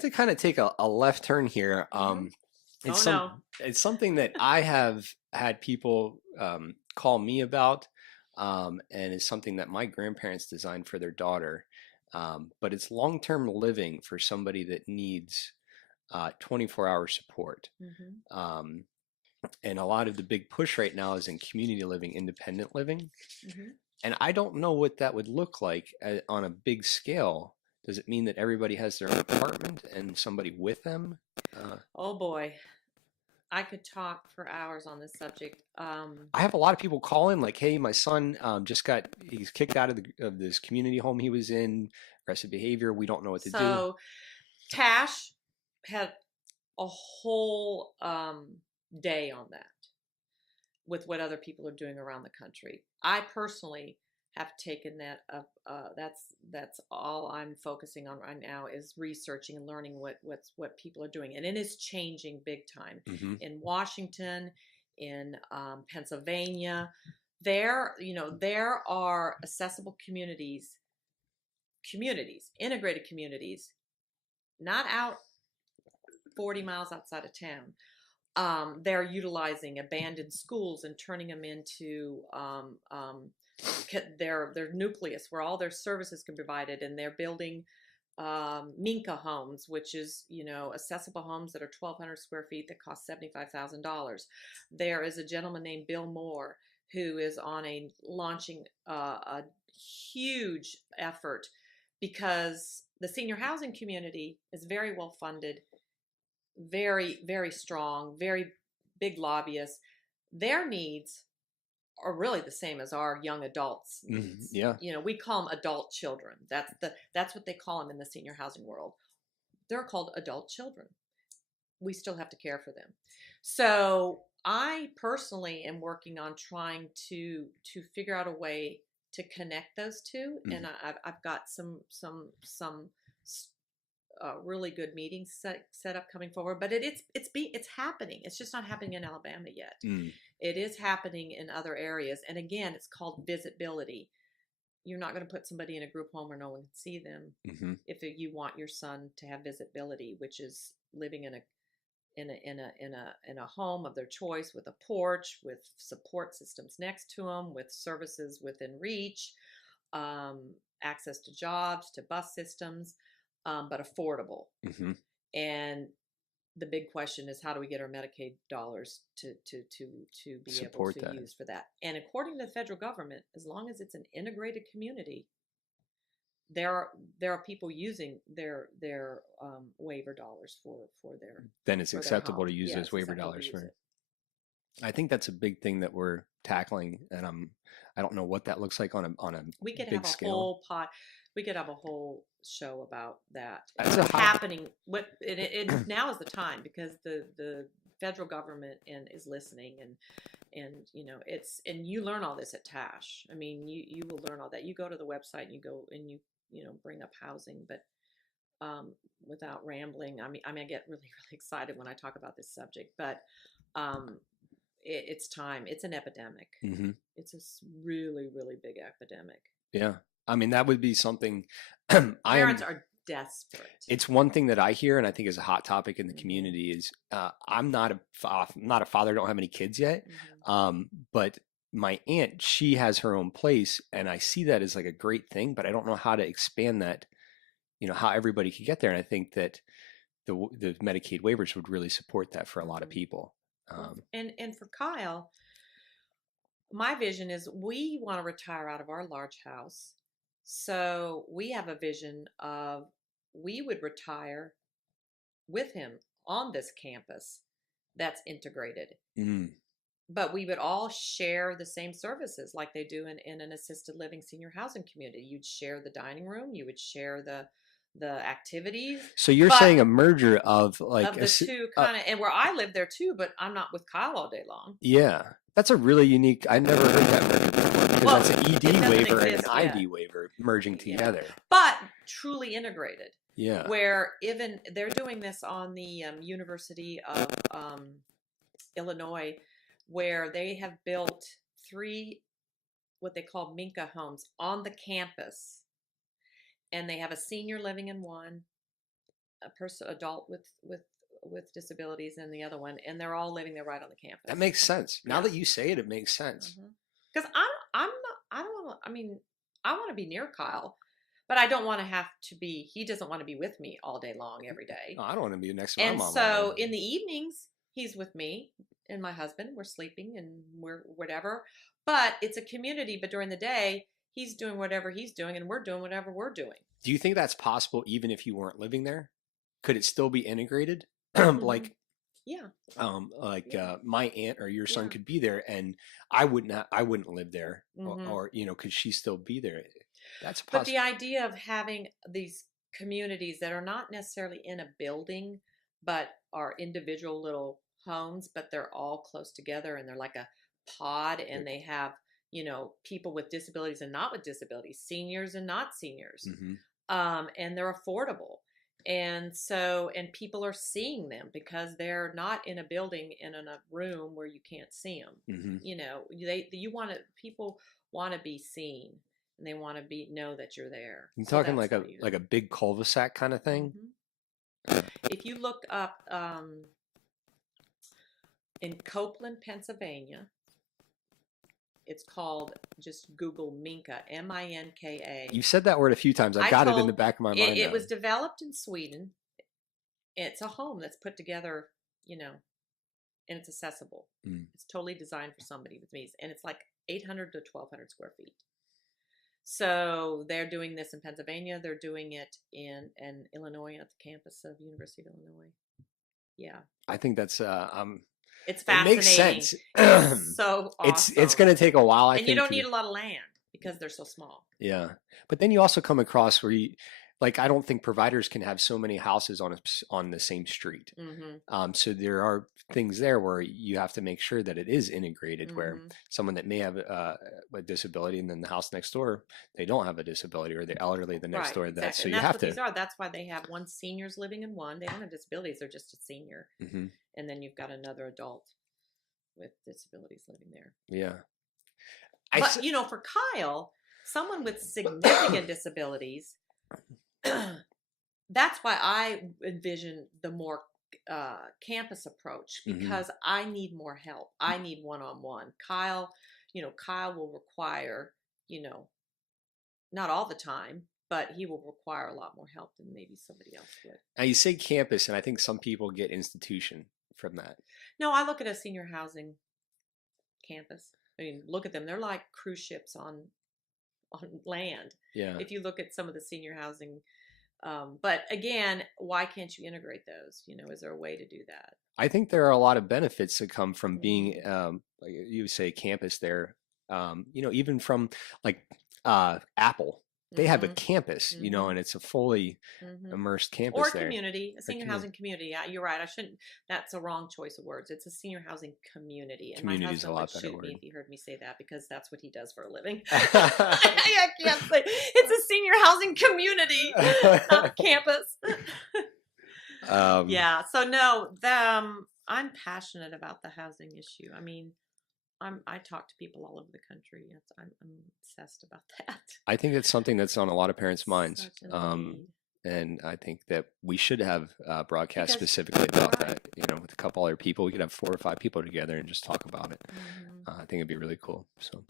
To kind of take a left turn here. Hmm. It's Oh some no. it's something that I have had people call me about, and it's something that my grandparents designed for their daughter. But it's long-term living for somebody that needs 24-hour support. Hmm. Um, and a lot of the big push right now is in community living, independent living. Hmm. And I don't know what that would look like on a big scale. Does it mean that everybody has their own apartment and somebody with them? Uh, Oh boy, I could talk for hours on this subject. I have a lot of people call in like, "Hey, my son he's kicked out of this community home he was in, aggressive behavior. We don't know what to do." So Tash had a whole day on that with what other people are doing around the country. I personally have taken that up. That's all I'm focusing on right now is researching and learning what people are doing, and it is changing big time Hmm. in Washington, in Pennsylvania. There are accessible communities, integrated communities, not out 40 miles outside of town. They're utilizing abandoned schools and turning them into their nucleus where all their services can be provided, and they're building Minka homes, which is accessible homes that are 1,200 square feet that cost $75,000. There is a gentleman named Bill Moore who is on a launching a huge effort because the senior housing community is very well funded, very, very strong, very big lobbyists. Their needs are really the same as our young adults' Hmm. needs. Yeah. We call them adult children. That's what they call them in the senior housing world. They're called adult children. We still have to care for them. So I personally am working on trying to figure out a way to connect those two, and Hmm. I've got some really good meetings set up coming forward. But it's happening. It's just not happening in Alabama yet. Mm. It is happening in other areas, and again, it's called visibility. You're not going to put somebody in a group home where no one can see them Hmm. if you want your son to have visibility, which is living in a home of their choice with a porch, with support systems next to them, with services within reach, um, access to jobs, to bus systems, but affordable. Hmm. And the big question is, how do we get our Medicaid dollars to be able Support to that. use for that? And according to the federal government, as long as it's an integrated community, there are there are people using their waiver dollars Then it's for their acceptable home. to use Yeah, those it's waiver acceptable to dollars use for. it. I think that's a big thing that we're tackling, and I don't know what that looks like on a We could have big a scale. whole pot. We could have a whole show about that and That's a what's hot. happening. Now is the time because the federal government is listening, and you learn all this at Tash. I mean, you will learn all that. You go to the website and you go and you bring up housing, but um, without rambling, I get really really excited when I talk about this subject, but um, it's time. It's an epidemic. Hmm. It's a really really big epidemic. Yeah, I mean that would be something. I Parents am. are desperate. It's one thing that I hear, and I think is a hot topic in the Hmm. community. Is I'm not a father. Don't have any kids yet, Hmm. but my aunt, she has her own place, and I see that as like a great thing. But I don't know how to expand that. How everybody could get there, and I think that the Medicaid waivers would really support that for a lot of Hmm. people. Well, Um, and for Kyle, my vision is we want to retire out of our large house. So we have a vision of we would retire with him on this campus that's integrated. mm. But we would all share the same services like they do in an assisted living senior housing community. You'd share the dining room, you would share the activities, So you're but saying a merger of like of the two kind of, and where I live there too, but I'm not with Kyle all day long. yeah, that's a really unique. I never heard that merger before because Well, that's an it ED doesn't waiver and an exist yet. ID waiver merging Yeah, together. but truly integrated. Yeah. Where even they're doing this on the University of Illinois, where they have built three what they call Minka homes on the campus, and they have a senior living in one, a person, adult with disabilities, and the other one, and they're all living there right on the That campus. makes sense. Now Yeah. that you say it, it makes sense. Because I'm not, I don't want to, I mean, I want to be near Kyle, but I don't want to have to be, he doesn't want to be with me all day long, every day. Oh, I don't want to be next to my And mom all day. so in the evenings, he's with me and my husband. We're sleeping and we're whatever. But it's a community. But during the day, he's doing whatever he's doing and we're doing whatever we're doing. Do you think that's possible even if you weren't living there? Could it still be integrated? Mm-hmm. Like Yeah. Yeah. my aunt or your son Yeah. could be there and I wouldn't live there Mm-hmm. or could she still be there? That's But the possible. idea of having these communities that are not necessarily in a building, but are individual little homes, but they're all close together and they're like a pod and they have, people with disabilities and not with disabilities, seniors and not seniors. Mm-hmm. And they're affordable. And so, and people are seeing them because they're not in a building and in a room where you can't see them. Mm-hmm. People want to be seen and they want to know that you're there. You So talking that's like the a reason. like a big cul-de-sac kind of thing? If you look up in Copeland, Pennsylvania, it's called, just Google Minka, Minka. You said that word a few times. I've got it in the back of my mind It now. was developed in Sweden. It's a home that's put together, and it's accessible. Mm. It's totally designed for somebody with needs, and it's like 800 to 1,200 square feet. So they're doing this in Pennsylvania. They're doing it in Illinois at the campus of University of Illinois. Yeah, I think that's it's it makes fascinating. sense. It's so awesome. It's going to take a while, I and think. you don't need a lot of land because they're so small. Yeah, but then you also come across where like I don't think providers can have so many houses on the same street. Mm-hmm. So there are things there where you have to make sure that it is integrated, where Mm-hmm. someone that may have a disability and then the house next door they don't have a disability, or the elderly the next Right, door exactly. so And you that's have what to. these are. That's why they have one seniors living in one. They don't have disabilities. They're just a senior. Mm-hmm. And then you've got another adult with disabilities living there. Yeah. But, for Kyle, someone with significant disabilities, that's why I envision the more campus approach, because I need more help. I need one-on-one. Kyle will require, not all the time, but he will require a lot more help than maybe somebody else would. Now you say campus, and I think some people get institution from that. No, I look at a senior housing campus. I mean, look at them. They're like cruise ships on land. Yeah. If you look at some of the senior housing, but again, why can't you integrate those? Is there a way to do that? I think there are a lot of benefits that come from being, like you say, campus there. Even from like Apple, they have a campus, and it's a fully immersed campus Or there. a senior housing community. Yeah, you're right. I shouldn't. That's a wrong choice of words. It's a senior housing community. And my husband would shoot me if he heard me say that, because that's what he does for a living. I can't say it's a senior housing community, not campus. Yeah. So no, I'm passionate about the housing issue. I mean, I talk to people all over the country. I'm obsessed about that. I think it's something that's on a lot of parents' minds. And I think that we should have broadcast specifically about that. With a couple other people, we could have 4 or 5 people together and just talk about it. I think it'd be really cool. So.